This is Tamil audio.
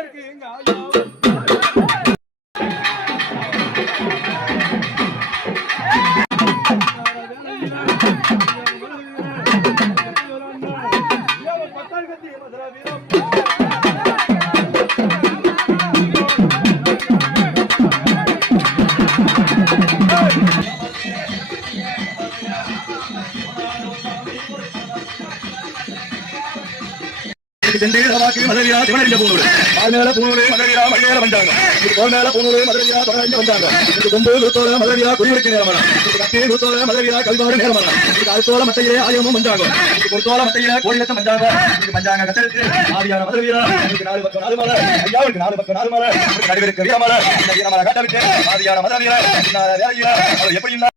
அதற்கு எங்க ஆயா மதுரையா குடியிருக்க நேரமான மதுரையா கல்வாடு நேரமான அடுத்தோட மத்தையிலே ஆயமும் மஞ்சாகும் பொறுத்தோட மத்தையில கோடி லட்சம் மஞ்சாங்க மஞ்சாங்க கத்தருக்கு ஆதியான மதுரையா 4 பக்கம் 4 மாலை ஐயாவுக்கு 4 பக்கம் 4 மாலை நடுவருக்கு வீரமாலை வீரமாலை காட்ட விட்டு ஆதியான மதுரையா எப்படி